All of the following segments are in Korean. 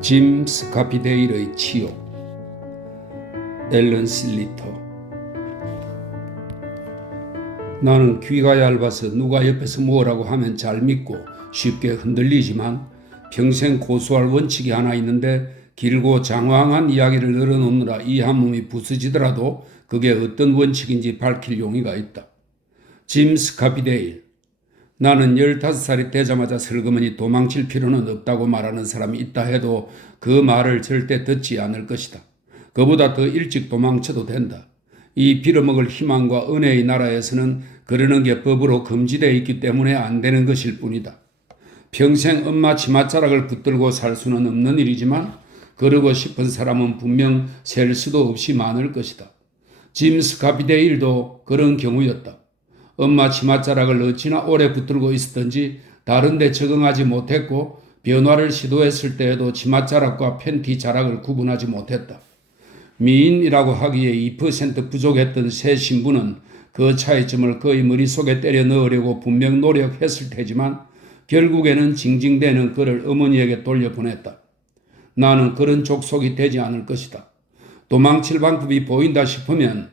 짐 스카피데일의 치욕. 앨런 실리터. 나는 귀가 얇아서 누가 옆에서 뭐라고 하면 잘 믿고 쉽게 흔들리지만 평생 고수할 원칙이 하나 있는데, 길고 장황한 이야기를 늘어놓느라 이 한 몸이 부서지더라도 그게 어떤 원칙인지 밝힐 용의가 있다. 짐 스카피데일. 나는 15살이 되자마자 슬그머니 도망칠 필요는 없다고 말하는 사람이 있다 해도 그 말을 절대 듣지 않을 것이다. 그보다 더 일찍 도망쳐도 된다. 이 빌어먹을 희망과 은혜의 나라에서는 그러는 게 법으로 금지되어 있기 때문에 안 되는 것일 뿐이다. 평생 엄마 치맛자락을 붙들고 살 수는 없는 일이지만 그러고 싶은 사람은 분명 셀 수도 없이 많을 것이다. 짐 스카피데일도 그런 경우였다. 엄마 치맛자락을 어찌나 오래 붙들고 있었던지 다른 데 적응하지 못했고, 변화를 시도했을 때에도 치맛자락과 팬티 자락을 구분하지 못했다. 미인이라고 하기에 2% 부족했던 새 신부는 그 차이점을 그의 머릿속에 때려 넣으려고 분명 노력했을 테지만 결국에는 징징대는 그를 어머니에게 돌려보냈다. 나는 그런 족속이 되지 않을 것이다. 도망칠 방법이 보인다 싶으면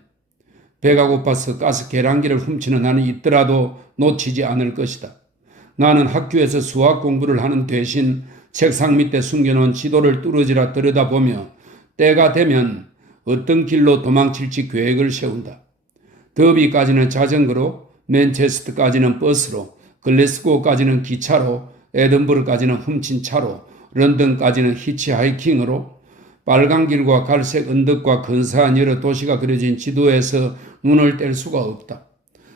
배가 고파서 가스 계량기를 훔치는 한이 있더라도 놓치지 않을 것이다. 나는 학교에서 수학 공부를 하는 대신 책상 밑에 숨겨놓은 지도를 뚫어지라 들여다보며 때가 되면 어떤 길로 도망칠지 계획을 세운다. 더비까지는 자전거로, 맨체스터까지는 버스로, 글래스고까지는 기차로, 에든버러까지는 훔친 차로, 런던까지는 히치하이킹으로, 빨간 길과 갈색 언덕과 근사한 여러 도시가 그려진 지도에서 눈을 뗄 수가 없다.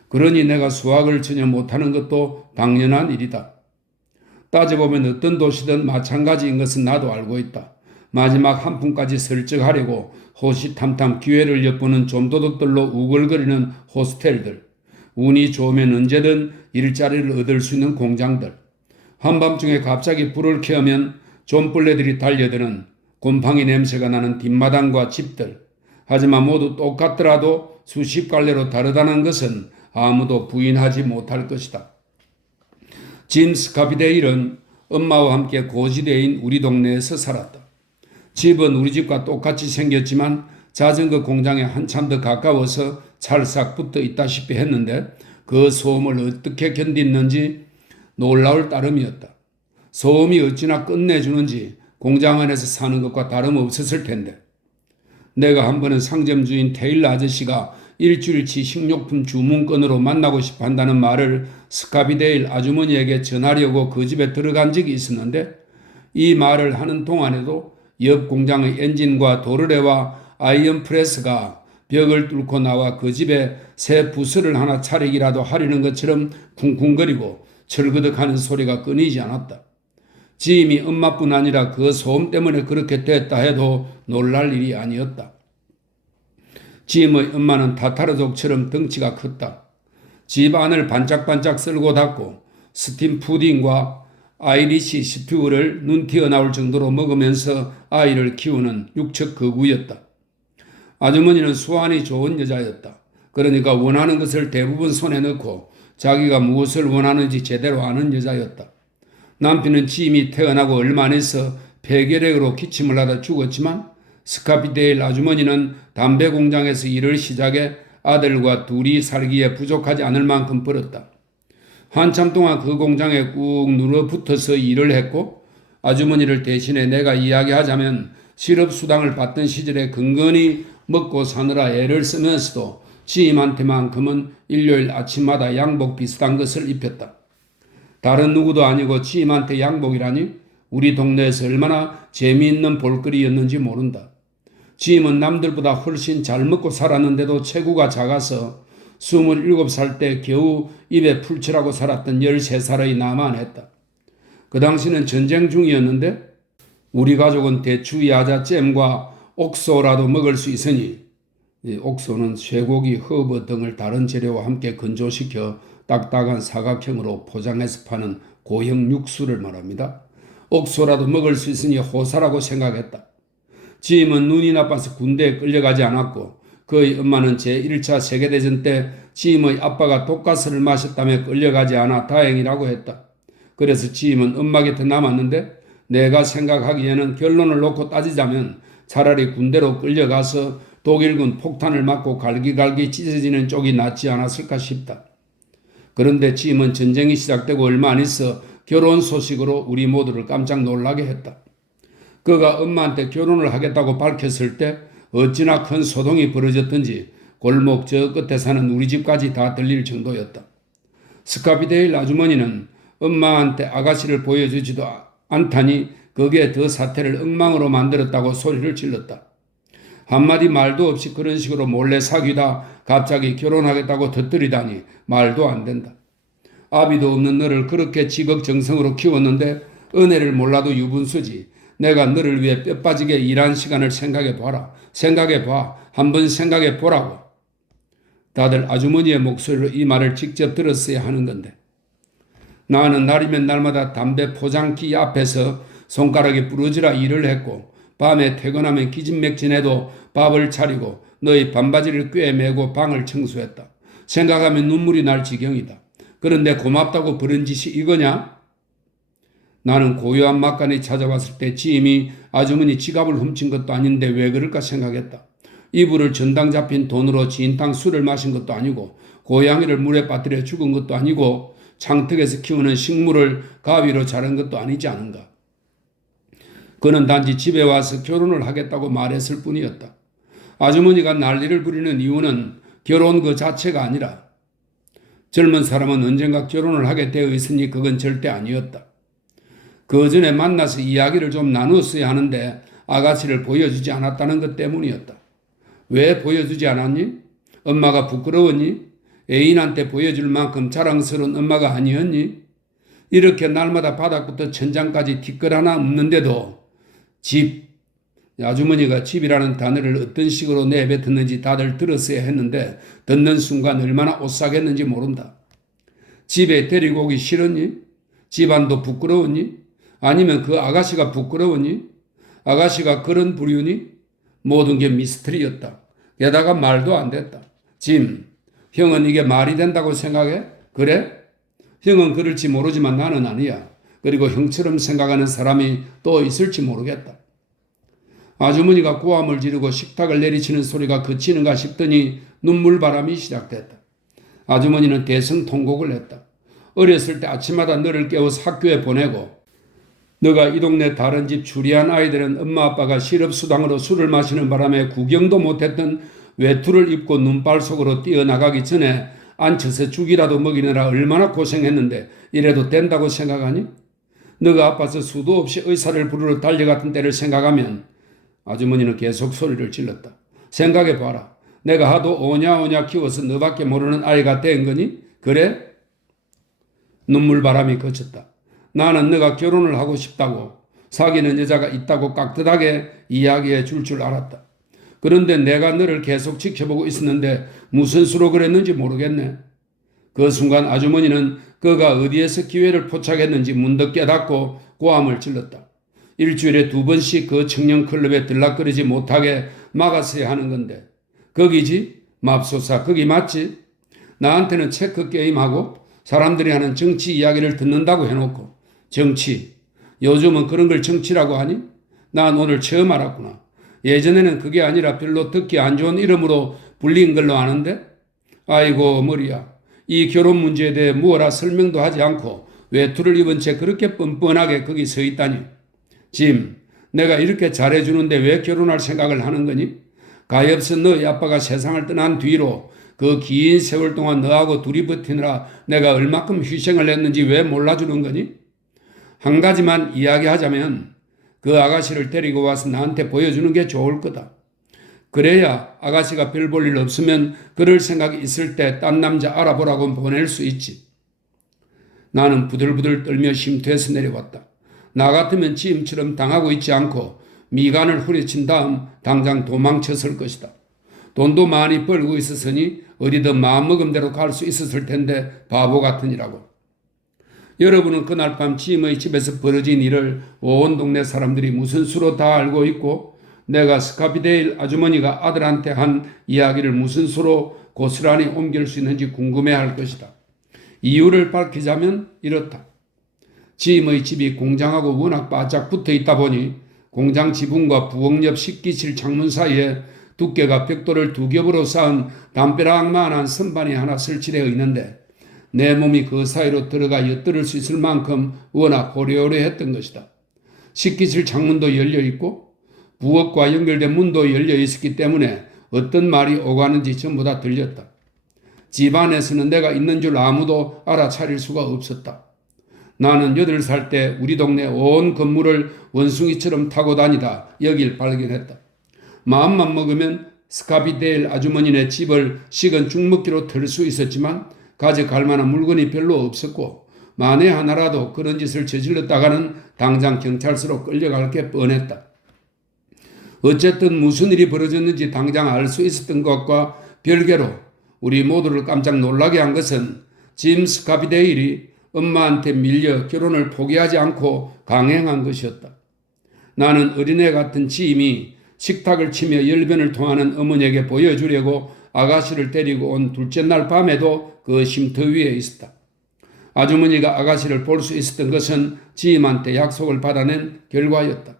그러니 내가 수학을 전혀 못하는 것도 당연한 일이다. 따져보면 어떤 도시든 마찬가지인 것은 나도 알고 있다. 마지막 한 푼까지 설적하려고 호시탐탐 기회를 엿보는 좀도둑들로 우글거리는 호스텔들, 운이 좋으면 언제든 일자리를 얻을 수 있는 공장들, 한밤중에 갑자기 불을 켜면 좀벌레들이 달려드는 곰팡이 냄새가 나는 뒷마당과 집들. 하지만 모두 똑같더라도 수십 갈래로 다르다는 것은 아무도 부인하지 못할 것이다. 짐 스카피데일은 엄마와 함께 고지대인 우리 동네에서 살았다. 집은 우리 집과 똑같이 생겼지만 자전거 공장에 한참 더 가까워서 찰싹 붙어 있다시피 했는데 그 소음을 어떻게 견디는지 놀라울 따름이었다. 소음이 어찌나 끝내주는지 공장 안에서 사는 것과 다름없었을 텐데, 내가 한 번은 상점 주인 테일러 아저씨가 일주일치 식료품 주문건으로 만나고 싶어 한다는 말을 스카피데일 아주머니에게 전하려고 그 집에 들어간 적이 있었는데, 이 말을 하는 동안에도 옆 공장의 엔진과 도르래와 아이언 프레스가 벽을 뚫고 나와 그 집에 새 부스를 하나 차리기라도 하려는 것처럼 쿵쿵거리고 철거덕하는 소리가 끊이지 않았다. 짐이 엄마뿐 아니라 그 소음 때문에 그렇게 됐다 해도 놀랄 일이 아니었다. 짐의 엄마는 타타르족처럼 덩치가 컸다. 집 안을 반짝반짝 쓸고 닦고 스팀 푸딩과 아이리시 스튜를 눈 튀어나올 정도로 먹으면서 아이를 키우는 육척 거구였다. 아주머니는 수완이 좋은 여자였다. 그러니까 원하는 것을 대부분 손에 넣고 자기가 무엇을 원하는지 제대로 아는 여자였다. 남편은 짐이 태어나고 얼마 안 해서 폐결핵으로 기침을 하다 죽었지만 스카피데일 아주머니는 담배 공장에서 일을 시작해 아들과 둘이 살기에 부족하지 않을 만큼 벌었다. 한참 동안 그 공장에 꾹 눌러붙어서 일을 했고, 아주머니를 대신해 내가 이야기하자면 실업수당을 받던 시절에 근근히 먹고 사느라 애를 쓰면서도 짐한테만큼은 일요일 아침마다 양복 비슷한 것을 입혔다. 다른 누구도 아니고 짐한테 양복이라니 우리 동네에서 얼마나 재미있는 볼거리였는지 모른다. 짐은 남들보다 훨씬 잘 먹고 살았는데도 체구가 작아서 27살 때 겨우 입에 풀칠하고 살았던 13살의 나만 했다. 그 당시는 전쟁 중이었는데 우리 가족은 대추, 야자, 잼과 옥소라도 먹을 수 있으니, 옥소는 쇠고기, 허브 등을 다른 재료와 함께 건조시켜 딱딱한 사각형으로 포장해서 파는 고형 육수를 말합니다. 옥소라도 먹을 수 있으니 호사라고 생각했다. 짐은 눈이 나빠서 군대에 끌려가지 않았고, 그의 엄마는 제1차 세계대전 때 짐의 아빠가 독가스를 마셨다며 끌려가지 않아 다행이라고 했다. 그래서 짐은 엄마 곁에 남았는데 내가 생각하기에는 결론을 놓고 따지자면 차라리 군대로 끌려가서 독일군 폭탄을 맞고 갈기갈기 찢어지는 쪽이 낫지 않았을까 싶다. 그런데 짐은 전쟁이 시작되고 얼마 안 있어 결혼 소식으로 우리 모두를 깜짝 놀라게 했다. 그가 엄마한테 결혼을 하겠다고 밝혔을 때 어찌나 큰 소동이 벌어졌던지 골목 저 끝에 사는 우리 집까지 다 들릴 정도였다. 스카피데일 아주머니는 엄마한테 아가씨를 보여주지도 않다니 거기에 더 사태를 엉망으로 만들었다고 소리를 질렀다. 한마디 말도 없이 그런 식으로 몰래 사귀다 갑자기 결혼하겠다고 터뜨리다니 말도 안 된다. 아비도 없는 너를 그렇게 지극정성으로 키웠는데 은혜를 몰라도 유분수지. 내가 너를 위해 뼈 빠지게 일한 시간을 생각해봐라. 생각해봐. 한번 생각해보라고. 다들 아주머니의 목소리로 이 말을 직접 들었어야 하는 건데. 나는 날이면 날마다 담배 포장기 앞에서 손가락이 부러지라 일을 했고 밤에 퇴근하면 기진맥진해도 밥을 차리고 너희 반바지를 꿰매고 방을 청소했다. 생각하면 눈물이 날 지경이다. 그런데 고맙다고 버린 짓이 이거냐? 나는 고요한 막간이 찾아왔을 때 짐이 아주머니 지갑을 훔친 것도 아닌데 왜 그럴까 생각했다. 이불을 전당 잡힌 돈으로 진탕 술을 마신 것도 아니고 고양이를 물에 빠뜨려 죽은 것도 아니고 창택에서 키우는 식물을 가위로 자른 것도 아니지 않은가. 그는 단지 집에 와서 결혼을 하겠다고 말했을 뿐이었다. 아주머니가 난리를 부리는 이유는 결혼 그 자체가 아니라 젊은 사람은 언젠가 결혼을 하게 되어 있으니 그건 절대 아니었다. 그 전에 만나서 이야기를 좀 나누었어야 하는데 아가씨를 보여주지 않았다는 것 때문이었다. 왜 보여주지 않았니? 엄마가 부끄러웠니? 애인한테 보여줄 만큼 자랑스러운 엄마가 아니었니? 이렇게 날마다 바닥부터 천장까지 티끌 하나 없는데도 아주머니가 집이라는 단어를 어떤 식으로 내뱉었는지 다들 들었어야 했는데 듣는 순간 얼마나 오싹했는지 모른다. 집에 데리고 오기 싫었니? 집안도 부끄러웠니? 아니면 그 아가씨가 부끄러웠니? 아가씨가 그런 부류니? 모든 게 미스터리였다. 게다가 말도 안 됐다. 짐, 형은 이게 말이 된다고 생각해? 그래? 형은 그럴지 모르지만 나는 아니야. 그리고 형처럼 생각하는 사람이 또 있을지 모르겠다. 아주머니가 고함을 지르고 식탁을 내리치는 소리가 그치는가 싶더니 눈물바람이 시작됐다. 아주머니는 대성통곡을 했다. 어렸을 때 아침마다 너를 깨워서 학교에 보내고 너가 이 동네 다른 집 추리한 아이들은 엄마 아빠가 실업수당으로 술을 마시는 바람에 구경도 못했던 외투를 입고 눈발 속으로 뛰어나가기 전에 앉혀서 죽이라도 먹이느라 얼마나 고생했는데 이래도 된다고 생각하니? 너가 아파서 수도 없이 의사를 부르러 달려갔던 때를 생각하면 아주머니는 계속 소리를 질렀다. 생각해봐라. 내가 하도 오냐오냐 키워서 너밖에 모르는 아이가 된 거니? 그래? 눈물바람이 그쳤다. 나는 너가 결혼을 하고 싶다고 사귀는 여자가 있다고 깍듯하게 이야기해 줄 알았다. 그런데 내가 너를 계속 지켜보고 있었는데 무슨 수로 그랬는지 모르겠네. 그 순간 아주머니는 그가 어디에서 기회를 포착했는지 문득 깨닫고 고함을 질렀다. 일주일에 2번씩 그 청년클럽에 들락거리지 못하게 막았어야 하는 건데 거기지? 맙소사 거기 맞지? 나한테는 체크 게임하고 사람들이 하는 정치 이야기를 듣는다고 해놓고 정치, 요즘은 그런 걸 정치라고 하니? 난 오늘 처음 알았구나. 예전에는 그게 아니라 별로 듣기 안 좋은 이름으로 불린 걸로 아는데? 아이고 머리야. 이 결혼 문제에 대해 무어라 설명도 하지 않고 외투를 입은 채 그렇게 뻔뻔하게 거기 서 있다니. 짐, 내가 이렇게 잘해주는데 왜 결혼할 생각을 하는 거니? 가엾어 너희 아빠가 세상을 떠난 뒤로 그 긴 세월 동안 너하고 둘이 버티느라 내가 얼마큼 희생을 했는지 왜 몰라주는 거니? 한 가지만 이야기하자면 그 아가씨를 데리고 와서 나한테 보여주는 게 좋을 거다. 그래야 아가씨가 별 볼 일 없으면 그럴 생각이 있을 때 딴 남자 알아보라고 보낼 수 있지. 나는 부들부들 떨며 쉼터에서 내려왔다. 나 같으면 지금처럼 당하고 있지 않고 미간을 후려친 다음 당장 도망쳤을 것이다. 돈도 많이 벌고 있었으니 어디든 마음먹음대로 갈 수 있었을 텐데 바보 같으니라고. 여러분은 그날 밤 짐의 집에서 벌어진 일을 온 동네 사람들이 무슨 수로 다 알고 있고 내가 스카피데일 아주머니가 아들한테 한 이야기를 무슨 수로 고스란히 옮길 수 있는지 궁금해할 것이다. 이유를 밝히자면 이렇다. 지임의 집이 공장하고 워낙 바짝 붙어 있다 보니 공장 지붕과 부엌 옆 식기실 창문 사이에 두께가 벽돌을 2겹으로 쌓은 담벼락만한 선반이 하나 설치되어 있는데 내 몸이 그 사이로 들어가 엿들을 수 있을 만큼 워낙 호래호래했던 것이다. 식기실 창문도 열려 있고 부엌과 연결된 문도 열려 있었기 때문에 어떤 말이 오가는지 전부 다 들렸다. 집 안에서는 내가 있는 줄 아무도 알아차릴 수가 없었다. 나는 8살 때 우리 동네 온 건물을 원숭이처럼 타고 다니다 여길 발견했다. 마음만 먹으면 스카비데일 아주머니네 집을 식은 죽먹기로 털 수 있었지만 가져갈 만한 물건이 별로 없었고 만에 하나라도 그런 짓을 저질렀다가는 당장 경찰서로 끌려갈 게 뻔했다. 어쨌든 무슨 일이 벌어졌는지 당장 알 수 있었던 것과 별개로 우리 모두를 깜짝 놀라게 한 것은 짐 스카비데일이 엄마한테 밀려 결혼을 포기하지 않고 강행한 것이었다. 나는 어린애 같은 지임이 식탁을 치며 열변을 토하는 어머니에게 보여주려고 아가씨를 데리고 온 둘째 날 밤에도 그 쉼터 위에 있었다. 아주머니가 아가씨를 볼 수 있었던 것은 지임한테 약속을 받아낸 결과였다.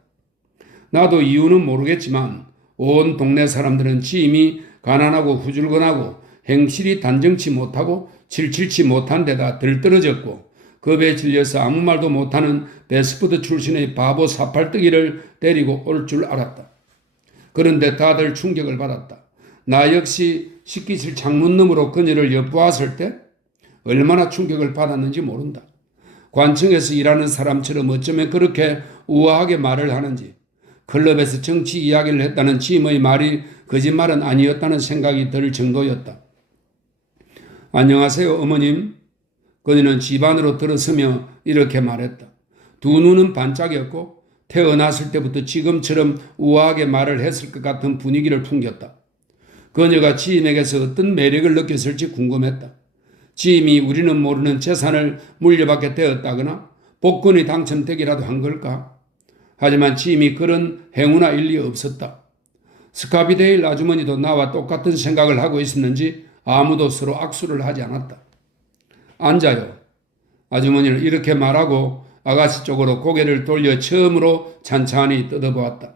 나도 이유는 모르겠지만 온 동네 사람들은 지임이 가난하고 후줄근하고 행실이 단정치 못하고 칠칠치 못한 데다 들떨어졌고 겁에 질려서 아무 말도 못하는 패스트푸드 출신의 바보 사팔뜨기를 데리고 올 줄 알았다. 그런데 다들 충격을 받았다. 나 역시 식기실 창문 너머로 그녀를 엿보았을 때 얼마나 충격을 받았는지 모른다. 관청에서 일하는 사람처럼 어쩌면 그렇게 우아하게 말을 하는지 클럽에서 정치 이야기를 했다는 지임의 말이 거짓말은 아니었다는 생각이 들 정도였다. 안녕하세요, 어머님. 그녀는 집 안으로 들어서며 이렇게 말했다. 두 눈은 반짝였고 태어났을 때부터 지금처럼 우아하게 말을 했을 것 같은 분위기를 풍겼다. 그녀가 지임에게서 어떤 매력을 느꼈을지 궁금했다. 지임이 우리는 모르는 재산을 물려받게 되었다거나 복권이 당첨되기라도 한 걸까? 하지만 지임이 그런 행운아 일리 없었다. 스카비데일 아주머니도 나와 똑같은 생각을 하고 있었는지 아무도 서로 악수를 하지 않았다. 앉아요. 아주머니는 이렇게 말하고 아가씨 쪽으로 고개를 돌려 처음으로 찬찬히 뜯어보았다.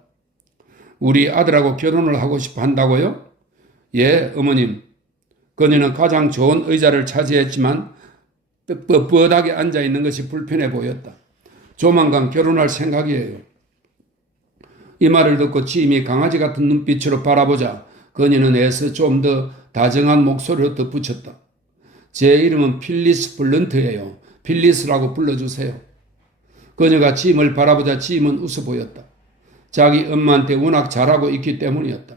우리 아들하고 결혼을 하고 싶어 한다고요? 예, 어머님. 그녀는 가장 좋은 의자를 차지했지만 뻣뻣하게 앉아있는 것이 불편해 보였다. 조만간 결혼할 생각이에요. 이 말을 듣고 지임이 강아지 같은 눈빛으로 바라보자 그녀는 애써 좀 더 다정한 목소리로 덧붙였다. 제 이름은 필리스 블런트예요. 필리스라고 불러주세요. 그녀가 지임을 바라보자 지임은 웃어 보였다. 자기 엄마한테 워낙 잘하고 있기 때문이었다.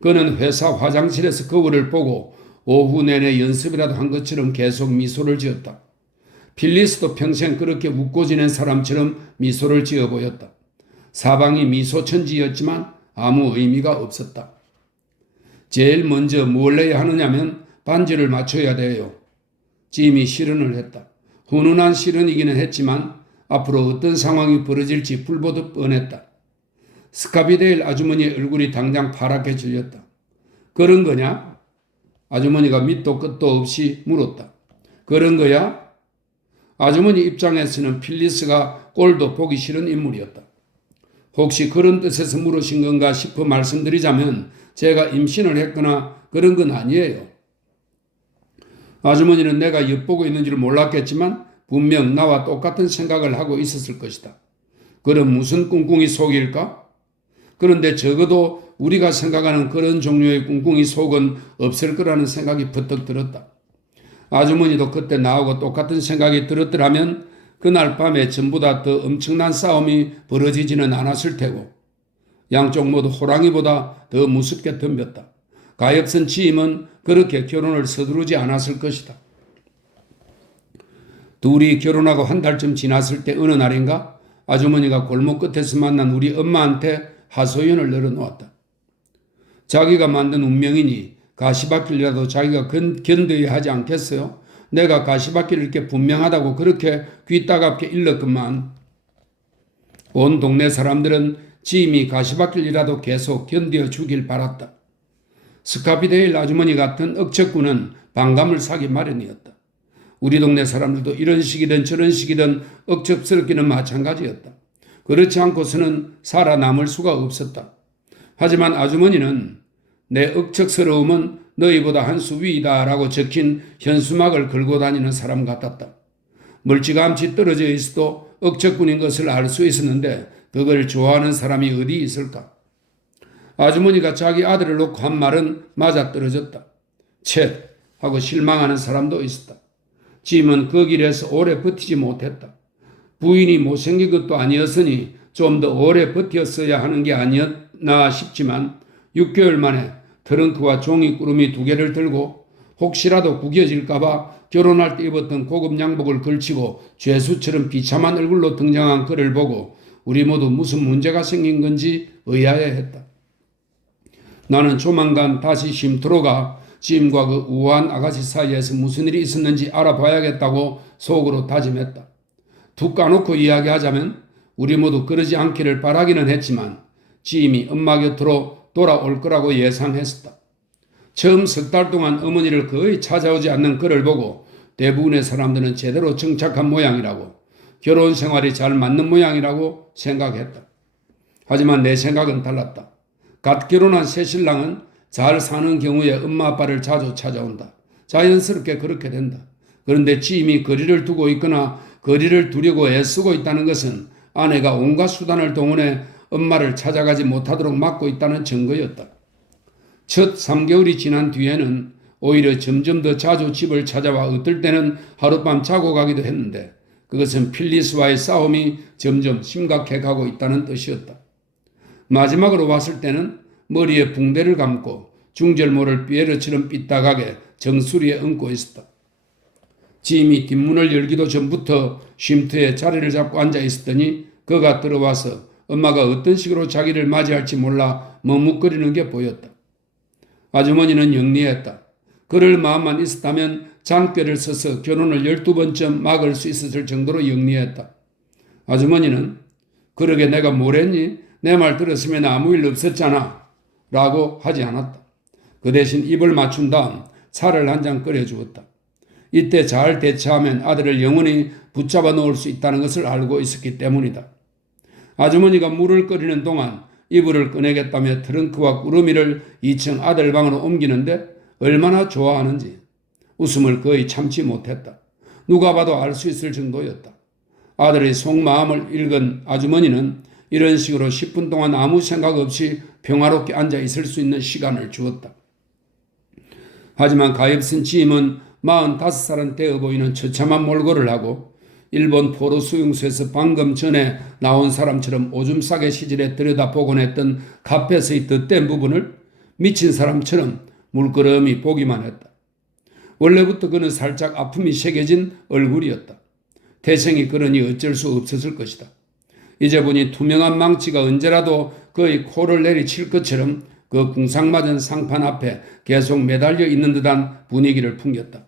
그는 회사 화장실에서 거울을 보고 오후 내내 연습이라도 한 것처럼 계속 미소를 지었다. 필리스도 평생 그렇게 웃고 지낸 사람처럼 미소를 지어 보였다. 사방이 미소천지였지만 아무 의미가 없었다. 제일 먼저 뭘 해야 하느냐면 반지를 맞춰야 돼요. 짐이 실언을 했다. 훈훈한 실언이기는 했지만 앞으로 어떤 상황이 벌어질지 불보듯 뻔했다. 스카비데일 아주머니의 얼굴이 당장 파랗게 질렸다. 그런 거냐? 아주머니가 밑도 끝도 없이 물었다. 그런 거야? 아주머니 입장에서는 필리스가 꼴도 보기 싫은 인물이었다. 혹시 그런 뜻에서 물으신 건가 싶어 말씀드리자면 제가 임신을 했거나 그런 건 아니에요. 아주머니는 내가 엿보고 있는 줄 몰랐겠지만 분명 나와 똑같은 생각을 하고 있었을 것이다. 그럼 무슨 꿍꿍이 속일까? 그런데 적어도 우리가 생각하는 그런 종류의 꿍꿍이 속은 없을 거라는 생각이 퍼뜩 들었다. 아주머니도 그때 나하고 똑같은 생각이 들었더라면 그날 밤에 전보다 더 엄청난 싸움이 벌어지지는 않았을 테고 양쪽 모두 호랑이보다 더 무섭게 덤볐다. 가엾은 지임은 그렇게 결혼을 서두르지 않았을 것이다. 둘이 결혼하고 한 달쯤 지났을 때 어느 날인가 아주머니가 골목 끝에서 만난 우리 엄마한테 하소연을 늘어놓았다. 자기가 만든 운명이니 가시밭길이라도 자기가 견뎌야 하지 않겠어요? 내가 가시밭길 이렇게 분명하다고 그렇게 귀 따갑게 일렀건만 온 동네 사람들은 지임이 가시밭길이라도 계속 견뎌주길 바랐다. 스카비데일 아주머니 같은 억척꾼은 반감을 사기 마련이었다. 우리 동네 사람들도 이런 식이든 저런 식이든 억척스럽기는 마찬가지였다. 그렇지 않고서는 살아남을 수가 없었다. 하지만 아주머니는 내 억척스러움은 너희보다 한 수 위이다 라고 적힌 현수막을 걸고 다니는 사람 같았다. 멀찌감치 떨어져 있어도 억척꾼인 것을 알 수 있었는데 그걸 좋아하는 사람이 어디 있을까? 아주머니가 자기 아들을 놓고 한 말은 맞아떨어졌다. 쳇 하고 실망하는 사람도 있었다. 짐은 그 길에서 오래 버티지 못했다. 부인이 못생긴 것도 아니었으니 좀 더 오래 버텼어야 하는 게 아니었나 싶지만 6개월 만에 트렁크와 종이꾸러미 2개를 들고 혹시라도 구겨질까봐 결혼할 때 입었던 고급 양복을 걸치고 죄수처럼 비참한 얼굴로 등장한 그를 보고 우리 모두 무슨 문제가 생긴 건지 의아해했다. 나는 조만간 다시 쉼터로가 짐과 그 우아한 아가씨 사이에서 무슨 일이 있었는지 알아봐야겠다고 속으로 다짐했다. 툭 까놓고 이야기하자면 우리 모두 그러지 않기를 바라기는 했지만 짐이 엄마 곁으로 돌아올 거라고 예상했었다. 처음 3달 동안 어머니를 거의 찾아오지 않는 그를 보고 대부분의 사람들은 제대로 정착한 모양이라고, 결혼 생활이 잘 맞는 모양이라고 생각했다. 하지만 내 생각은 달랐다. 갓 결혼한 새신랑은 잘 사는 경우에 엄마 아빠를 자주 찾아온다. 자연스럽게 그렇게 된다. 그런데 짐이 거리를 두고 있거나 거리를 두려고 애쓰고 있다는 것은 아내가 온갖 수단을 동원해 엄마를 찾아가지 못하도록 막고 있다는 증거였다. 첫 3개월이 지난 뒤에는 오히려 점점 더 자주 집을 찾아와 어떨 때는 하룻밤 자고 가기도 했는데 그것은 필리스와의 싸움이 점점 심각해 가고 있다는 뜻이었다. 마지막으로 왔을 때는 머리에 붕대를 감고 중절모를 삐에르처럼 삐딱하게 정수리에 얹고 있었다. 짐이 뒷문을 열기도 전부터 쉼터에 자리를 잡고 앉아 있었더니 그가 들어와서 엄마가 어떤 식으로 자기를 맞이할지 몰라 머뭇거리는 게 보였다. 아주머니는 영리했다. 그럴 마음만 있었다면 잔꾀를 써서 결혼을 12번쯤 막을 수 있었을 정도로 영리했다. 아주머니는 그러게 내가 뭘 했니? 내 말 들었으면 아무 일 없었잖아 라고 하지 않았다. 그 대신 입을 맞춘 다음 차를 한 잔 끓여주었다. 이때 잘 대처하면 아들을 영원히 붙잡아 놓을 수 있다는 것을 알고 있었기 때문이다. 아주머니가 물을 끓이는 동안 이불을 꺼내겠다며 트렁크와 꾸러미를 2층 아들 방으로 옮기는데 얼마나 좋아하는지 웃음을 거의 참지 못했다. 누가 봐도 알 수 있을 정도였다. 아들의 속마음을 읽은 아주머니는 이런 식으로 10분 동안 아무 생각 없이 평화롭게 앉아 있을 수 있는 시간을 주었다. 하지만 가엾은 짐은 45살은 되어 보이는 처참한 몰골을 하고 일본 포로 수용소에서 방금 전에 나온 사람처럼 오줌 싸개 시절에 들여다보곤 했던 카펫의 덧댄 부분을 미친 사람처럼 물끄러미 보기만 했다. 원래부터 그는 살짝 아픔이 새겨진 얼굴이었다. 태생이 그러니 어쩔 수 없었을 것이다. 이제 보니 투명한 망치가 언제라도 그의 코를 내리칠 것처럼 그 궁상맞은 상판 앞에 계속 매달려 있는 듯한 분위기를 풍겼다.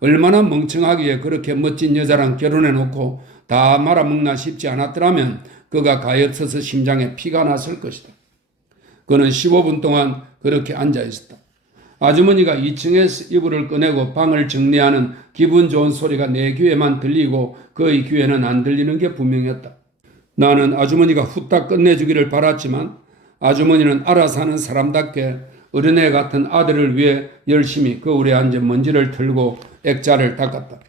얼마나 멍청하기에 그렇게 멋진 여자랑 결혼해놓고 다 말아먹나 싶지 않았더라면 그가 가엾어서 심장에 피가 났을 것이다. 그는 15분 동안 그렇게 앉아 있었다. 아주머니가 2층에서 이불을 꺼내고 방을 정리하는 기분 좋은 소리가 내 귀에만 들리고 그의 귀에는 안 들리는 게 분명했다. 나는 아주머니가 후딱 끝내주기를 바랐지만 아주머니는 알아서 하는 사람답게 어린애 같은 아들을 위해 열심히 거울에 앉아 먼지를 털고 액자를 닦았다.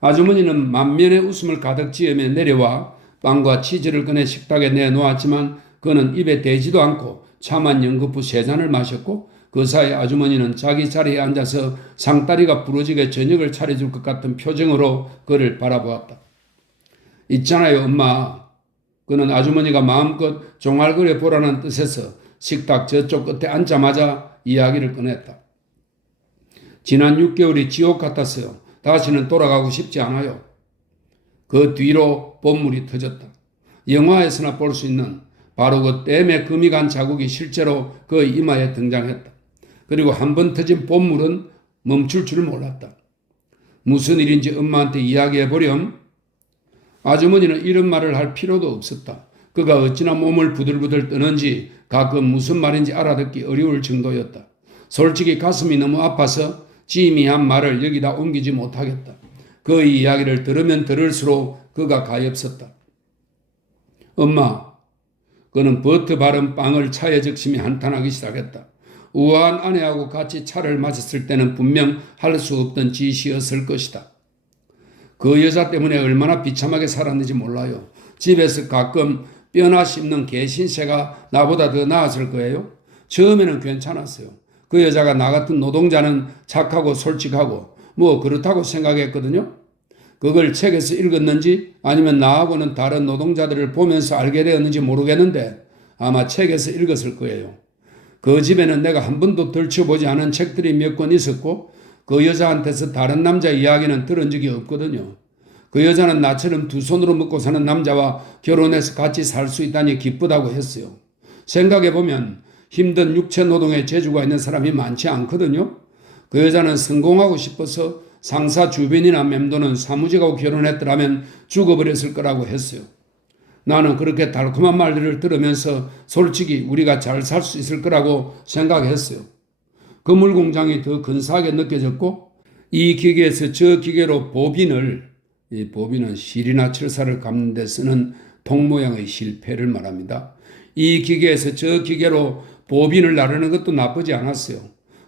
아주머니는 만면의 웃음을 가득 지으며 내려와 빵과 치즈를 꺼내 식탁에 내놓았지만 그는 입에 대지도 않고 차만 연거푸 3잔을 마셨고 그 사이 아주머니는 자기 자리에 앉아서 상다리가 부러지게 저녁을 차려줄 것 같은 표정으로 그를 바라보았다. 있잖아요, 엄마. 그는 아주머니가 마음껏 종알거려 보라는 뜻에서 식탁 저쪽 끝에 앉자마자 이야기를 꺼냈다. 지난 6개월이 지옥 같았어요. 다시는 돌아가고 싶지 않아요. 그 뒤로 본물이 터졌다. 영화에서나 볼 수 있는 바로 그 댐에 금이 간 자국이 실제로 그 이마에 등장했다. 그리고 한 번 터진 본물은 멈출 줄 몰랐다. 무슨 일인지 엄마한테 이야기해보렴. 아주머니는 이런 말을 할 필요도 없었다. 그가 어찌나 몸을 부들부들 떠는지 가끔 무슨 말인지 알아듣기 어려울 정도였다. 솔직히 가슴이 너무 아파서 지미한 말을 여기다 옮기지 못하겠다. 그의 이야기를 들으면 들을수록 그가 가엾었다. 엄마, 그는 버터 바른 빵을 차에 적시며 한탄하기 시작했다. 우아한 아내하고 같이 차를 마셨을 때는 분명 할 수 없던 짓이었을 것이다. 그 여자 때문에 얼마나 비참하게 살았는지 몰라요. 집에서 가끔 뼈나 씹는 개신새가 나보다 더 나았을 거예요. 처음에는 괜찮았어요. 그 여자가 나 같은 노동자는 착하고 솔직하고 뭐 그렇다고 생각했거든요. 그걸 책에서 읽었는지 아니면 나하고는 다른 노동자들을 보면서 알게 되었는지 모르겠는데 아마 책에서 읽었을 거예요. 그 집에는 내가 한 번도 들춰보지 않은 책들이 몇 권 있었고 그 여자한테서 다른 남자 이야기는 들은 적이 없거든요. 그 여자는 나처럼 두 손으로 먹고 사는 남자와 결혼해서 같이 살 수 있다니 기쁘다고 했어요. 생각해보면 힘든 육체 노동에 재주가 있는 사람이 많지 않거든요. 그 여자는 성공하고 싶어서 상사 주변이나 맴도는 사무직하고 결혼했더라면 죽어버렸을 거라고 했어요. 나는 그렇게 달콤한 말들을 들으면서 솔직히 우리가 잘 살 수 있을 거라고 생각했어요. 그물 공장이 더 근사하게 느껴졌고 이 기계에서 저 기계로 이 보빈은 실이나 철사를 감는 데 쓰는 통 모양의 실패를 말합니다. 이 기계에서 저 기계로 보빈을 나르는 것도 나쁘지 않았어요.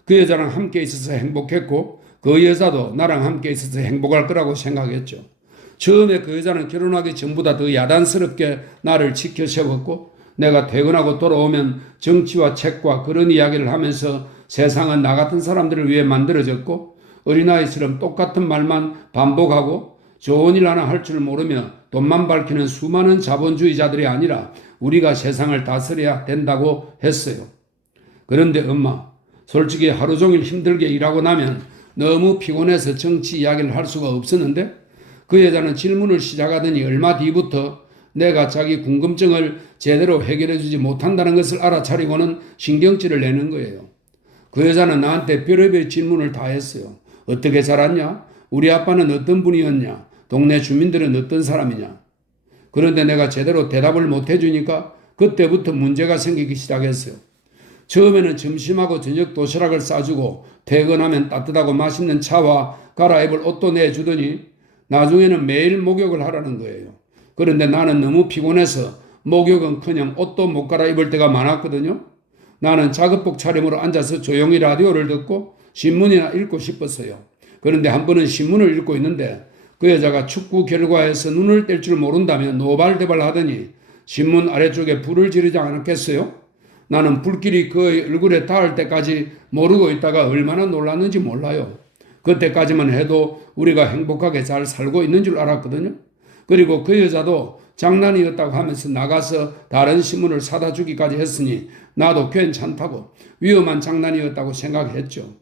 그 여자랑 함께 있어서 행복했고 그 여자도 나랑 함께 있어서 행복할 거라고 생각했죠. 처음에 그 여자는 결혼하기 전보다 더 야단스럽게 나를 지켜 세웠고 내가 퇴근하고 돌아오면 정치와 책과 그런 이야기를 하면서 세상은 나 같은 사람들을 위해 만들어졌고 어린아이처럼 똑같은 말만 반복하고 좋은 일 하나 할 줄 모르며 돈만 밝히는 수많은 자본주의자들이 아니라 우리가 세상을 다스려야 된다고 했어요. 그런데 엄마, 솔직히 하루 종일 힘들게 일하고 나면 너무 피곤해서 정치 이야기를 할 수가 없었는데 그 여자는 질문을 시작하더니 얼마 뒤부터 내가 자기 궁금증을 제대로 해결해 주지 못한다는 것을 알아차리고는 신경질을 내는 거예요. 그 여자는 나한테 별의별 질문을 다 했어요. 어떻게 살았냐? 우리 아빠는 어떤 분이었냐? 동네 주민들은 어떤 사람이냐? 그런데 내가 제대로 대답을 못 해주니까 그때부터 문제가 생기기 시작했어요. 처음에는 점심하고 저녁 도시락을 싸주고 퇴근하면 따뜻하고 맛있는 차와 갈아입을 옷도 내주더니 나중에는 매일 목욕을 하라는 거예요. 그런데 나는 너무 피곤해서 목욕은커녕 옷도 못 갈아입을 때가 많았거든요. 나는 작업복 차림으로 앉아서 조용히 라디오를 듣고 신문이나 읽고 싶었어요. 그런데 한 번은 신문을 읽고 있는데 그 여자가 축구 결과에서 눈을 뗄 줄 모른다며 노발대발 하더니 신문 아래쪽에 불을 지르지 않았겠어요? 나는 불길이 그의 얼굴에 닿을 때까지 모르고 있다가 얼마나 놀랐는지 몰라요. 그때까지만 해도 우리가 행복하게 잘 살고 있는 줄 알았거든요. 그리고 그 여자도 장난이었다고 하면서 나가서 다른 신문을 사다 주기까지 했으니 나도 괜찮다고 위험한 장난이었다고 생각했죠.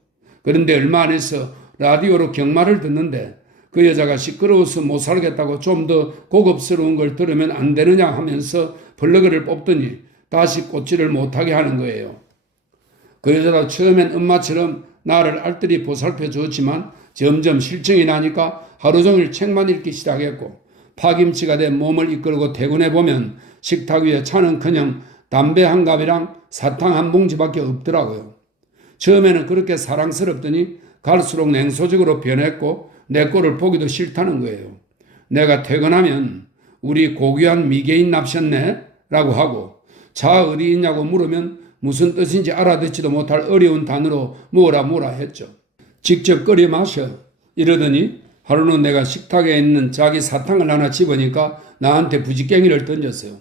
그런데 얼마 안 해서 라디오로 경마를 듣는데 그 여자가 시끄러워서 못 살겠다고 좀 더 고급스러운 걸 들으면 안 되느냐 하면서 플러그를 뽑더니 다시 꽂지를 못하게 하는 거예요. 그 여자도 처음엔 엄마처럼 나를 알뜰히 보살펴 줬지만 점점 실증이 나니까 하루 종일 책만 읽기 시작했고 파김치가 된 몸을 이끌고 퇴근해보면 식탁 위에 차는커녕 담배 한 갑이랑 사탕 한 봉지밖에 없더라고요. 처음에는 그렇게 사랑스럽더니 갈수록 냉소적으로 변했고 내 꼴을 보기도 싫다는 거예요. 내가 퇴근하면 우리 고귀한 미개인 납셨네? 라고 하고 차 어디 있냐고 물으면 무슨 뜻인지 알아듣지도 못할 어려운 단어로 뭐라 했죠. 직접 끓여 마셔 이러더니 하루는 내가 식탁에 있는 자기 사탕을 하나 집으니까 나한테 부지깽이를 던졌어요.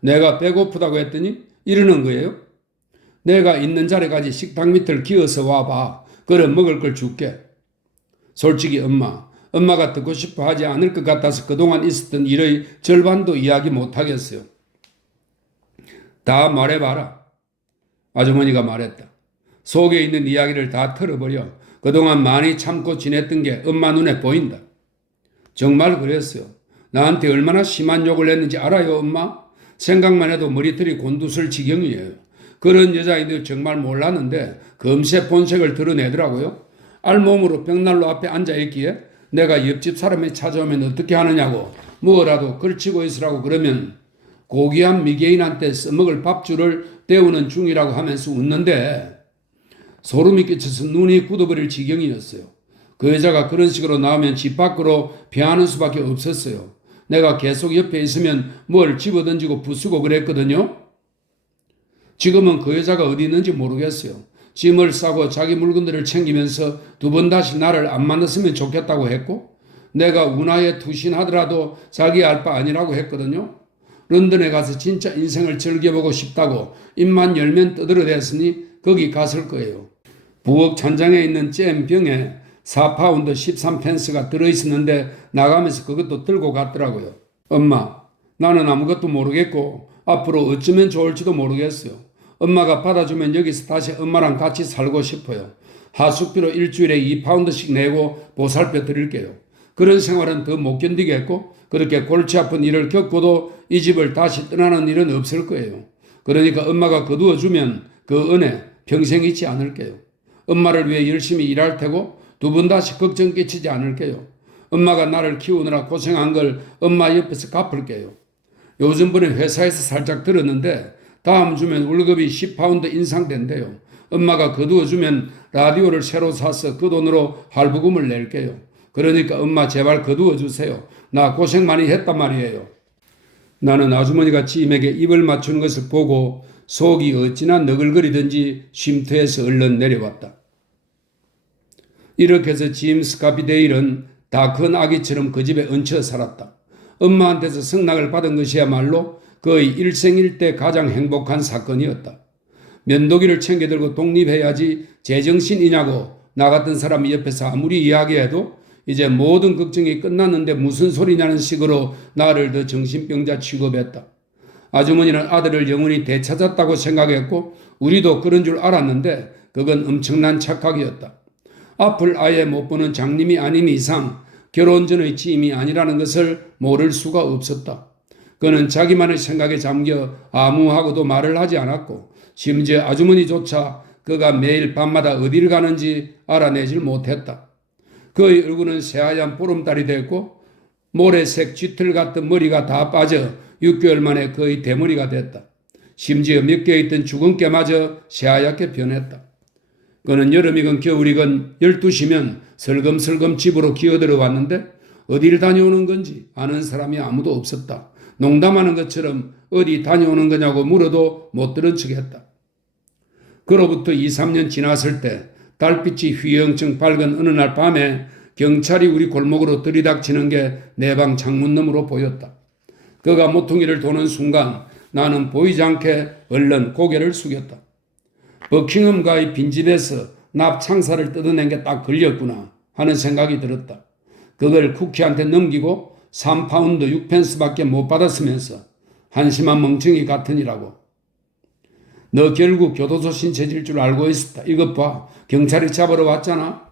내가 배고프다고 했더니 이러는 거예요. 내가 있는 자리까지 식탁 밑을 기어서 와봐. 그럼 먹을 걸 줄게. 솔직히 엄마가 듣고 싶어 하지 않을 것 같아서 그동안 있었던 일의 절반도 이야기 못하겠어요. 다 말해봐라. 아주머니가 말했다. 속에 있는 이야기를 다 털어버려. 그동안 많이 참고 지냈던 게 엄마 눈에 보인다. 정말 그랬어요. 나한테 얼마나 심한 욕을 했는지 알아요, 엄마? 생각만 해도 머리털이 곤두설 지경이에요. 그런 여자애들 정말 몰랐는데 금세 본색을 드러내더라고요. 알몸으로 벽난로 앞에 앉아있기에 내가 옆집 사람이 찾아오면 어떻게 하느냐고 뭐라도 걸치고 있으라고 그러면 고귀한 미개인한테 써먹을 밥줄을 때우는 중이라고 하면서 웃는데 소름이 끼쳐서 눈이 굳어버릴 지경이었어요. 그 여자가 그런 식으로 나오면 집 밖으로 피하는 수밖에 없었어요. 내가 계속 옆에 있으면 뭘 집어던지고 부수고 그랬거든요. 지금은 그 여자가 어디 있는지 모르겠어요. 짐을 싸고 자기 물건들을 챙기면서 두 번 다시 나를 안 만났으면 좋겠다고 했고, 내가 운하에 투신하더라도 자기 알 바 아니라고 했거든요. 런던에 가서 진짜 인생을 즐겨보고 싶다고 입만 열면 떠들어댔으니 거기 갔을 거예요. 부엌 찬장에 있는 잼병에 4파운드 13펜스가 들어있었는데 나가면서 그것도 들고 갔더라고요. 엄마, 나는 아무것도 모르겠고 앞으로 어쩌면 좋을지도 모르겠어요. 엄마가 받아주면 여기서 다시 엄마랑 같이 살고 싶어요. 하숙비로 일주일에 2파운드씩 내고 보살펴 드릴게요. 그런 생활은 더 못 견디겠고 그렇게 골치 아픈 일을 겪고도 이 집을 다시 떠나는 일은 없을 거예요. 그러니까 엄마가 거두어주면 그 은혜 평생 잊지 않을게요. 엄마를 위해 열심히 일할 테고 두 번 다시 걱정 끼치지 않을게요. 엄마가 나를 키우느라 고생한 걸 엄마 옆에서 갚을게요. 요즘번에 회사에서 살짝 들었는데 다음 주면 월급이 10파운드 인상된대요. 엄마가 거두어주면 라디오를 새로 사서 그 돈으로 할부금을 낼게요. 그러니까 엄마 제발 거두어주세요. 나 고생 많이 했단 말이에요. 나는 아주머니가 짐에게 입을 맞추는 것을 보고 속이 어찌나 너글거리든지 쉼터에서 얼른 내려왔다. 이렇게 해서 짐 스카피데일은 다 큰 아기처럼 그 집에 얹혀 살았다. 엄마한테서 승낙을 받은 것이야말로 거의 일생일대 가장 행복한 사건이었다. 면도기를 챙겨들고 독립해야지 제정신이냐고 나 같은 사람이 옆에서 아무리 이야기해도 이제 모든 걱정이 끝났는데 무슨 소리냐는 식으로 나를 더 정신병자 취급했다. 아주머니는 아들을 영원히 되찾았다고 생각했고 우리도 그런 줄 알았는데 그건 엄청난 착각이었다. 앞을 아예 못 보는 장님이 아닌 이상 결혼 전의 짐이 아니라는 것을 모를 수가 없었다. 그는 자기만의 생각에 잠겨 아무하고도 말을 하지 않았고 심지어 아주머니조차 그가 매일 밤마다 어디를 가는지 알아내질 못했다. 그의 얼굴은 새하얀 보름달이 됐고 모래색 쥐틀 같은 머리가 다 빠져 6개월 만에 거의 대머리가 됐다. 심지어 몇 개 있던 주근깨마저 새하얗게 변했다. 그는 여름이건 겨울이건 12시면 슬금슬금 집으로 기어들어 왔는데 어디를 다녀오는 건지 아는 사람이 아무도 없었다. 농담하는 것처럼 어디 다녀오는 거냐고 물어도 못 들은 척했다. 그로부터 2, 3년 지났을 때 달빛이 휘영청 밝은 어느 날 밤에 경찰이 우리 골목으로 들이닥치는 게 내 방 창문 너머로 보였다. 그가 모퉁이를 도는 순간 나는 보이지 않게 얼른 고개를 숙였다. 버킹엄가의 빈집에서 납창사를 뜯어낸 게 딱 걸렸구나 하는 생각이 들었다. 그걸 쿠키한테 넘기고 3파운드 6펜스밖에 못 받았으면서 한심한 멍청이 같으니라고. 너 결국 교도소 신세질 줄 알고 있었다. 이것 봐. 경찰이 잡으러 왔잖아.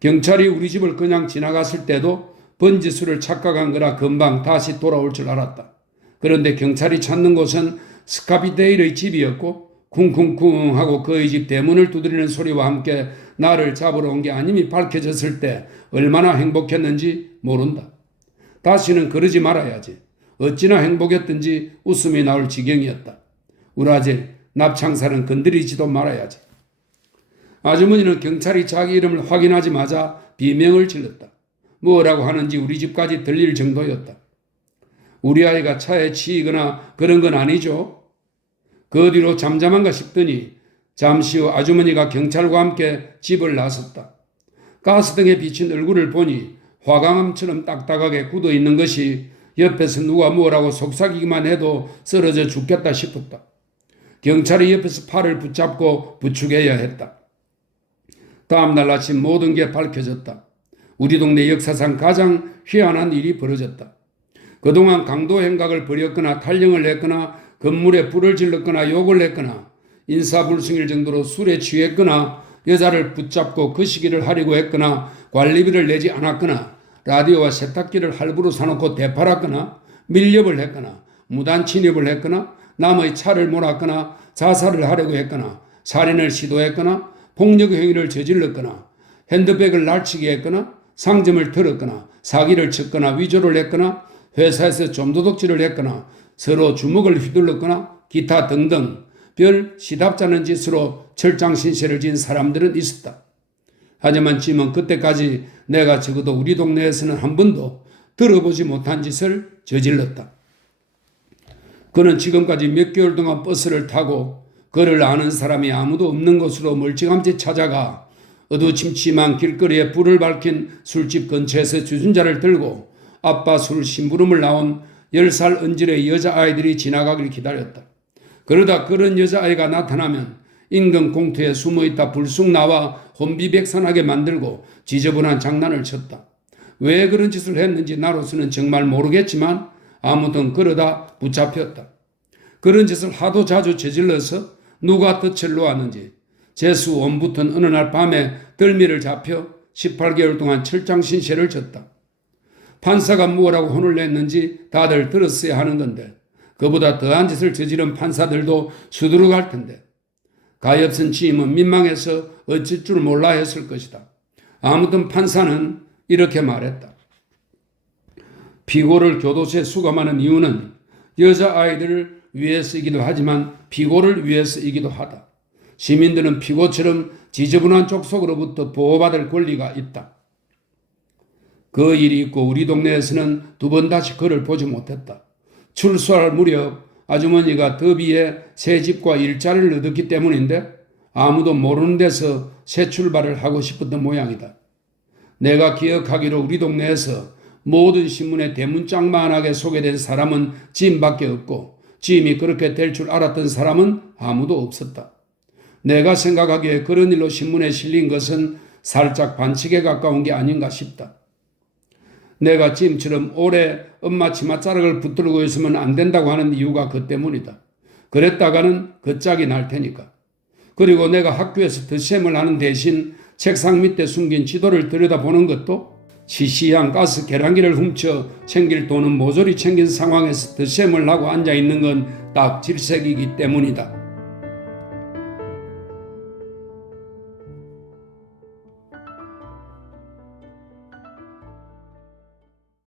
경찰이 우리 집을 그냥 지나갔을 때도 번지수를 착각한 거라 금방 다시 돌아올 줄 알았다. 그런데 경찰이 찾는 곳은 스카비데일의 집이었고 쿵쿵쿵 하고 그의 집 대문을 두드리는 소리와 함께 나를 잡으러 온 게 아님이 밝혀졌을 때 얼마나 행복했는지 모른다. 다시는 그러지 말아야지. 어찌나 행복했든지 웃음이 나올 지경이었다. 우라질 납창살은 건드리지도 말아야지. 아주머니는 경찰이 자기 이름을 확인하자마자 비명을 질렀다. 뭐라고 하는지 우리 집까지 들릴 정도였다. 우리 아이가 차에 치이거나 그런 건 아니죠? 그 뒤로 잠잠한가 싶더니 잠시 후 아주머니가 경찰과 함께 집을 나섰다. 가스등에 비친 얼굴을 보니 화강암처럼 딱딱하게 굳어 있는 것이 옆에서 누가 뭐라고 속삭이기만 해도 쓰러져 죽겠다 싶었다. 경찰이 옆에서 팔을 붙잡고 부축해야 했다. 다음날 아침 모든 게 밝혀졌다. 우리 동네 역사상 가장 희한한 일이 벌어졌다. 그동안 강도 행각을 벌였거나 탈령을 했거나 건물에 불을 질렀거나 욕을 했거나 인사불승일 정도로 술에 취했거나 여자를 붙잡고 거시기를 하려고 했거나 관리비를 내지 않았거나 라디오와 세탁기를 할부로 사놓고 되팔았거나 밀렵을 했거나 무단 침입을 했거나 남의 차를 몰았거나 자살을 하려고 했거나 살인을 시도했거나 폭력 행위를 저질렀거나 핸드백을 날치게 했거나 상점을 털었거나 사기를 쳤거나 위조를 했거나 회사에서 좀도둑질을 했거나 서로 주먹을 휘둘렀거나 기타 등등 별 시답잖은 짓으로 철장신세를 진 사람들은 있었다. 하지만 짐은 그때까지 내가 적어도 우리 동네에서는 한 번도 들어보지 못한 짓을 저질렀다. 그는 지금까지 몇 개월 동안 버스를 타고 그를 아는 사람이 아무도 없는 곳으로 멀찌감치 찾아가 어두침침한 길거리에 불을 밝힌 술집 근처에서 주전자를 들고 아빠 술 심부름을 나온 10살 언저리의 여자아이들이 지나가길 기다렸다. 그러다 그런 여자아이가 나타나면 인근 공터에 숨어있다 불쑥 나와 혼비백산하게 만들고 지저분한 장난을 쳤다. 왜 그런 짓을 했는지 나로서는 정말 모르겠지만 아무튼 그러다 붙잡혔다. 그런 짓을 하도 자주 저질러서 누가 덫을 놓았는지 재수 원붙은 어느 날 밤에 덜미를 잡혀 18개월 동안 철장신세를 졌다. 판사가 뭐라고 혼을 냈는지 다들 들었어야 하는 건데 그보다 더한 짓을 저지른 판사들도 수두룩할 텐데 가엾은 지임은 민망해서 어쩔 줄 몰라 했을 것이다. 아무튼 판사는 이렇게 말했다. 피고를 교도소에 수감하는 이유는 여자아이들을 위해서이기도 하지만 피고를 위해서이기도 하다. 시민들은 피고처럼 지저분한 족속으로부터 보호받을 권리가 있다. 그 일이 있고 우리 동네에서는 두 번 다시 그를 보지 못했다. 출소할 무렵 아주머니가 더비에 새 집과 일자리를 얻었기 때문인데 아무도 모르는 데서 새 출발을 하고 싶었던 모양이다. 내가 기억하기로 우리 동네에서 모든 신문에 대문짝만하게 소개된 사람은 짐밖에 없고 짐이 그렇게 될 줄 알았던 사람은 아무도 없었다. 내가 생각하기에 그런 일로 신문에 실린 것은 살짝 반칙에 가까운 게 아닌가 싶다. 내가 짐처럼 오래 엄마 치맛자락을 붙들고 있으면 안 된다고 하는 이유가 그 때문이다. 그랬다가는 그 짝이 날 테니까. 그리고 내가 학교에서 덧셈을 하는 대신 책상 밑에 숨긴 지도를 들여다보는 것도 시시한 가스 계량기를 훔쳐 챙길 돈은 모조리 챙긴 상황에서 덧셈을 하고 앉아있는 건 딱 질색이기 때문이다.